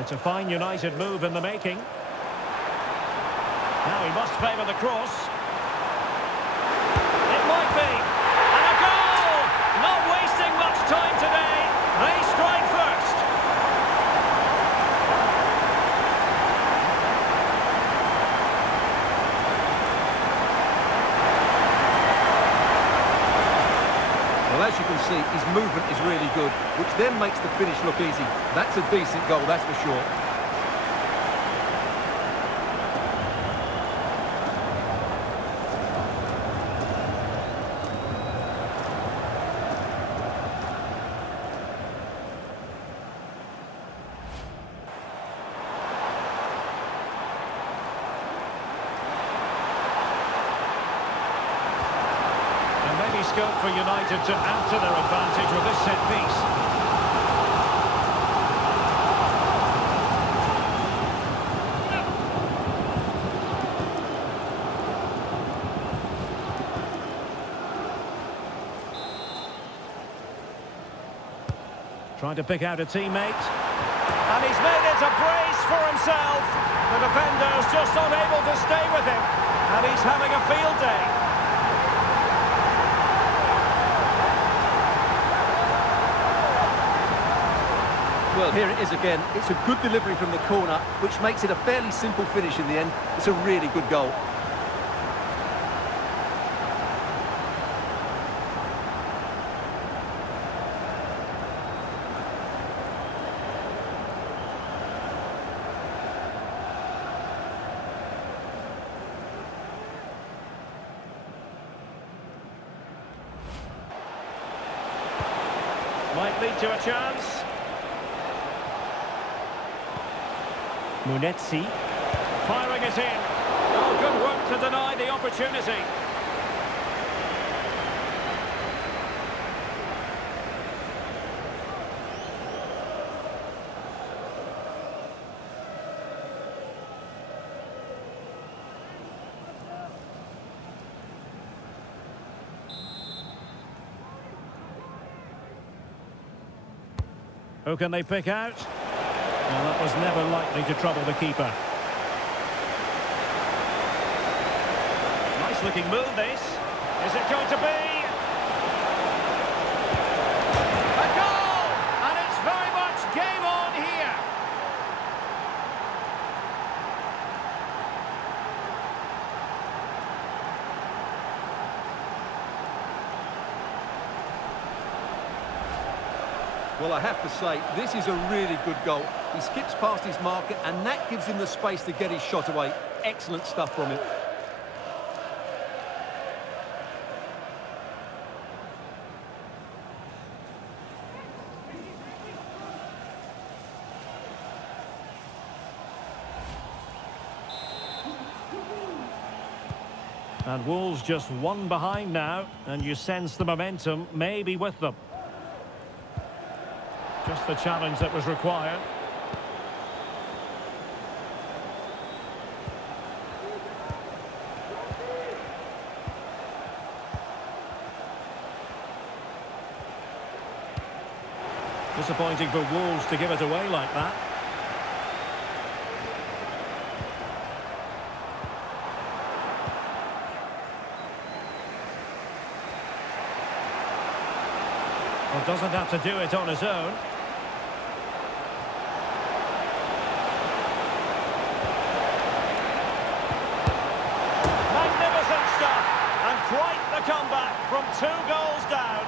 It's a fine United move in the making. Now he must favour the cross. It might be. And a goal! Not wasting much time today. They strike first. Well, as you can see, his movement is really good, which then makes the finish look easy. That's a decent goal, that's for sure. Maybe scope for United to add to their advantage with this set piece. Trying to pick out a teammate. And he's made it a brace for himself. The defender's just unable to stay with him. And he's having a field day. Well, here it is again. It's a good delivery from the corner, which makes it a fairly simple finish in the end. It's a really good goal. Might lead to a chance. Munetsi, firing it in. Oh, good work to deny the opportunity. Who can they pick out? Well, that was never likely to trouble the keeper. Nice looking move, this. Is it going to be? A goal! And it's very much game on here. Well, I have to say, this is a really good goal. He skips past his marker, and that gives him the space to get his shot away. Excellent stuff from him. And Wolves just one behind now, and you sense the momentum may be with them. Just the challenge that was required. Disappointing for Wolves to give it away like that. Well, doesn't have to do it on his own. Quite the comeback from 2 goals down.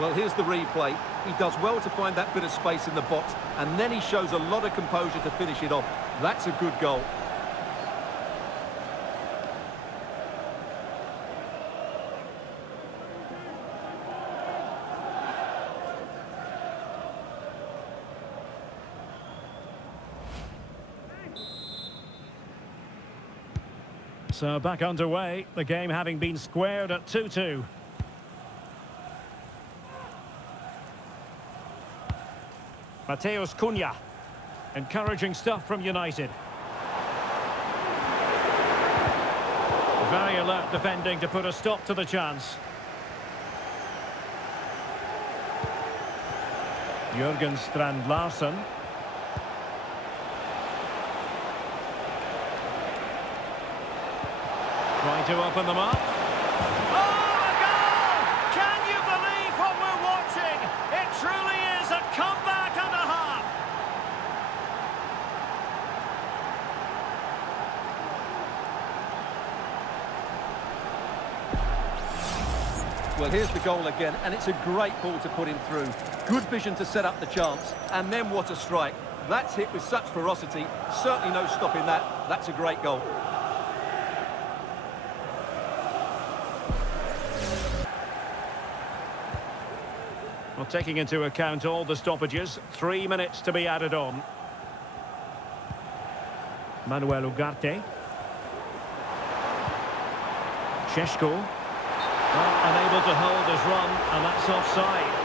Well, here's the replay. He does well to find that bit of space in the box, and then he shows a lot of composure to finish it off. That's a good goal. So back underway, the game having been squared at 2-2. Mateus Cunha. Encouraging stuff from United. Very alert defending to put a stop to the chance. Jurgen Strand Larsen. Trying to open them up. Oh, a goal! Can you believe what we're watching? It truly is a comeback and a half. Well, here's the goal again, and it's a great ball to put him through. Good vision to set up the chance, and then what a strike. That's hit with such ferocity. Certainly no stopping that. That's a great goal. Well, taking into account all the stoppages, 3 minutes to be added on. Manuel Ugarte. Šeško. Well, unable to hold his run, and that's offside.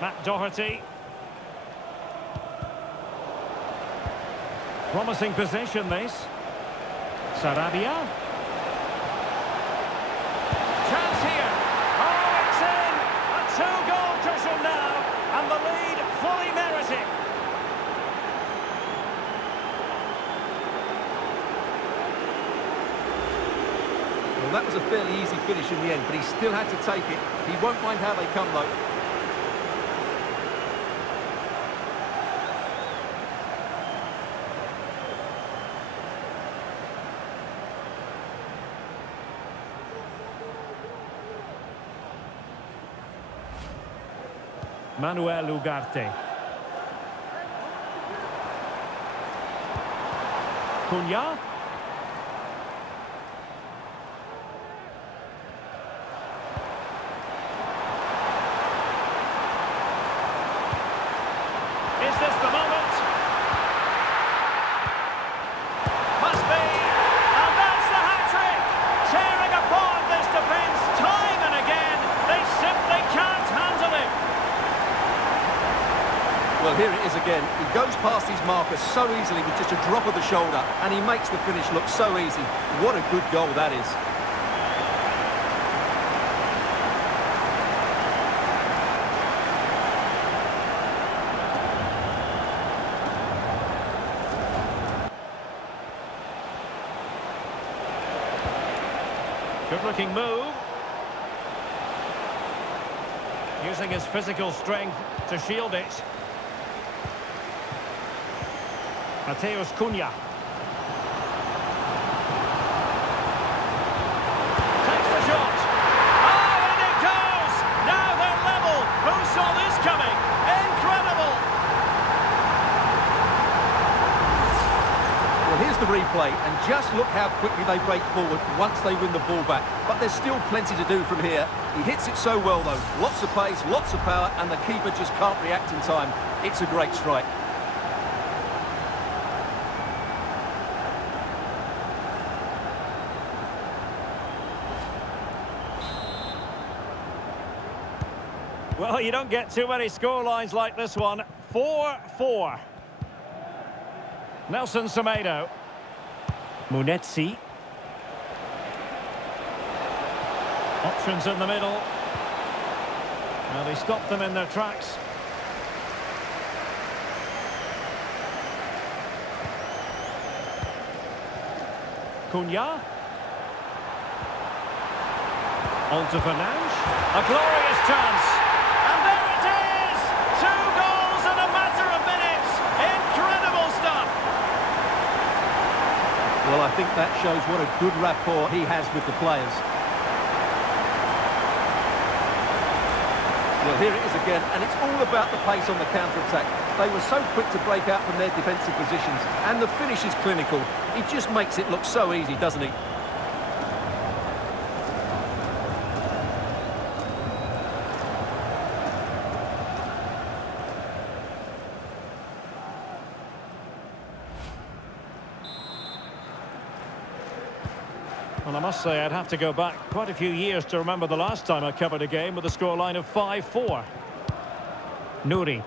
Matt Doherty. Promising position, this. Sarabia. Chance here. Oh, it's in! A two-goal cushion now, and the lead fully merited. Well, that was a fairly easy finish in the end, but he still had to take it. He won't mind how they come, though. Manuel Ugarte. Cunha. Is this the moment? Must be. And that's the hat-trick. Tearing apart this defence time and again. They simply can't handle it. Well, here it is again. He goes past his marker so easily with just a drop of the shoulder, and he makes the finish look so easy. What a good goal that is. Good-looking move. Using his physical strength to shield it. Mateus Cunha. Takes the shot. Oh, and it goes! Now they're level. Who saw this coming? Incredible! Well, here's the replay, and just look how quickly they break forward once they win the ball back. But there's still plenty to do from here. He hits it so well, though. Lots of pace, lots of power, and the keeper just can't react in time. It's a great strike. Well, you don't get too many scorelines like this one. 4-4. Nelson Semedo. Munetsi. Options in the middle. Well, they stopped them in their tracks. Cunha. On to Fernandes. A glorious chance. And there it is! 2 goals in a matter of minutes. Incredible stuff. Well, I think that shows what a good rapport he has with the players. Well, here it is again, and it's all about the pace on the counter-attack. They were so quick to break out from their defensive positions, and the finish is clinical. He just makes it look so easy, doesn't he? Well, I must say I'd have to go back quite a few years to remember the last time I covered a game with a scoreline of 5-4. Nouri.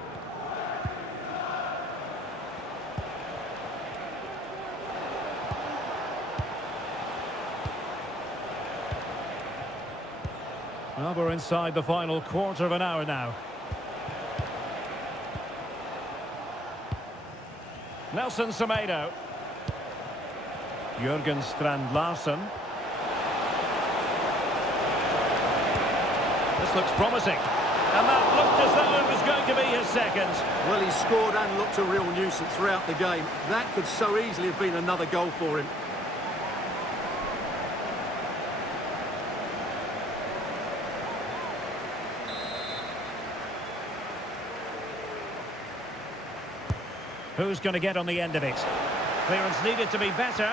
Well, we're inside the final quarter of an hour now. Nelson Semedo. Jürgen Strand Larsen. This looks promising. And that looked as though it was going to be his second. Well, he scored and looked a real nuisance throughout the game. That could so easily have been another goal for him. Who's going to get on the end of it? Clearance needed to be better.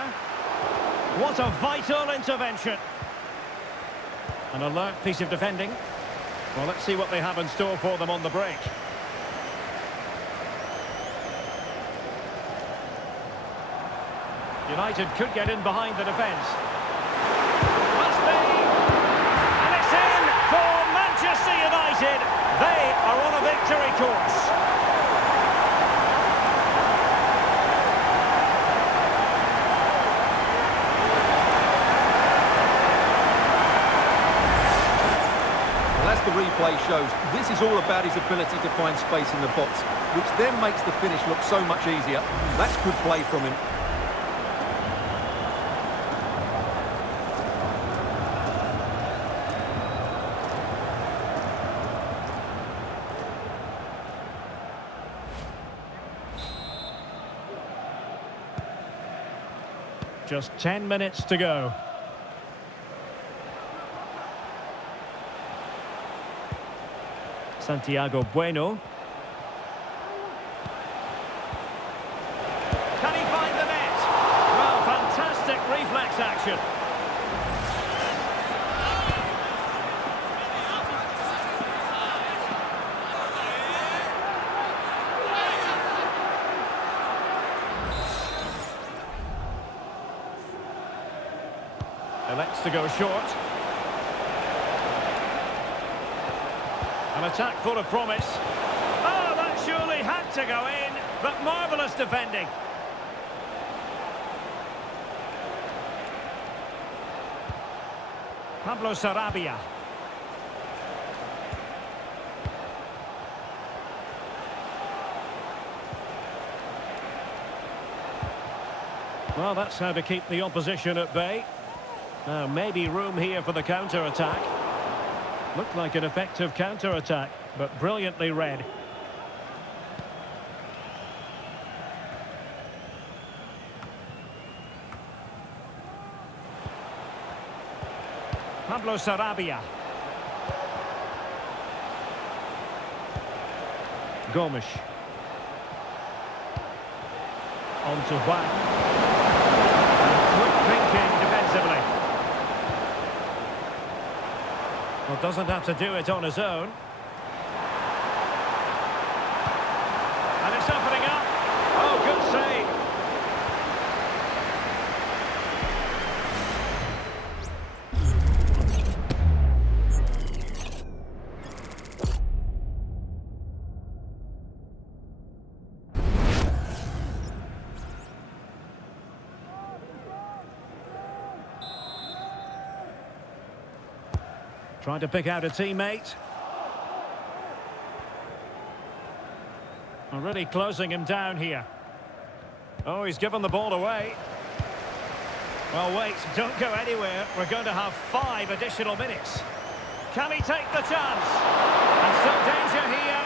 What a vital intervention. An alert piece of defending. Well, let's see what they have in store for them on the break. United could get in behind the defence. Must be! And it's in for Manchester United. They are on a victory course. As the replay shows, this is all about his ability to find space in the box, which then makes the finish look so much easier. That's good play from him. Just 10 minutes to go. Santiago Bueno. Can he find the net? Well, fantastic reflex action. Elects to go short. An attack full of promise. Oh, that surely had to go in, but marvellous defending. Pablo Sarabia. Well, that's how to keep the opposition at bay. Now, maybe room here for the counter-attack. Looked like an effective counter-attack, but brilliantly read. Pablo Sarabia. Gomes. On to Juan. Quick thinking defensively. Well, doesn't have to do it on his own. And it's opening up. Oh, good save. Trying to pick out a teammate. Already closing him down here. Oh, he's given the ball away. Well, wait, don't go anywhere. We're going to have 5 additional minutes. Can he take the chance? And still danger here.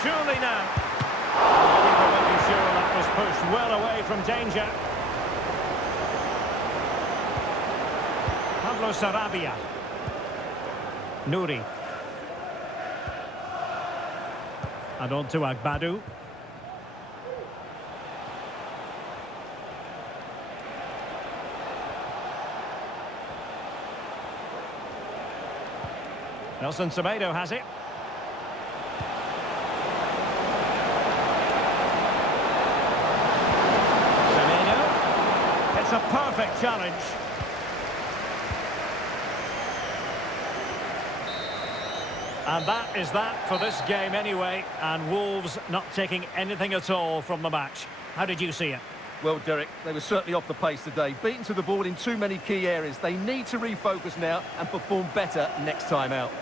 Surely now. Keeper making sure that was pushed well away from danger. Pablo Sarabia. Nouri. And on to Agbadu. Nelson Semedo has it. Semedo. It's a perfect perfect challenge. And that is that for this game anyway, and Wolves not taking anything at all from the match. How did you see it? Well, Derek, they were certainly off the pace today. Beaten to the ball in too many key areas. They need to refocus now and perform better next time out.